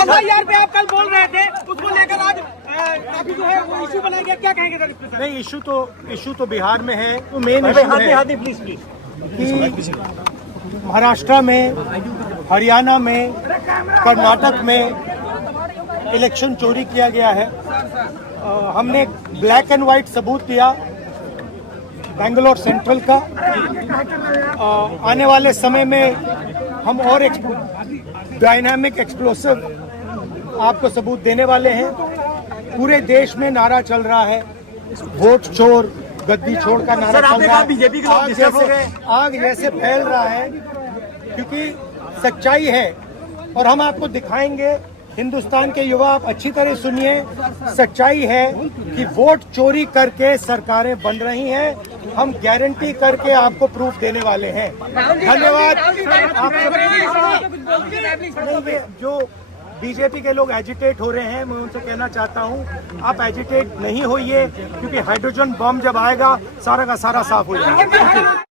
FIR पे आप कल बोल रहे थे, उसको लेकर आज काफी जो है वो इशू बनाया गया, क्या कहेंगे सर इस पे? नहीं, इशू तो बिहार में है। तो मेन इशू है प्लीज कि महाराष्ट्र में, हरियाणा में, कर्नाटक में इलेक्शन चोरी किया गया है। हमने ब्लैक एंड व्हाइट सबूत दिया बेंगलोर सेंट्रल का। आने वाले समय में हम और डायनामिक एक्सप्लोसिव आपको सबूत देने वाले हैं। पूरे देश में नारा चल रहा है, वोट चोर गद्दी छोड़ का नारा चल रहा है। बीजेपी के लोग आग जैसे फैल रहा है, क्योंकि सच्चाई है और हम आपको दिखाएंगे। हिंदुस्तान के युवा, आप अच्छी तरह सुनिए, सच्चाई है कि वोट चोरी करके सरकारें बन रही हैं। हम गारंटी करके आपको प्रूफ देने वाले हैं। धन्यवाद। आप जो बीजेपी के लोग एजिटेट हो रहे हैं, मैं उनसे कहना चाहता हूं, आप एजिटेट नहीं होइए, क्योंकि हाइड्रोजन बम जब आएगा सारा का सारा साफ हो जाएगा।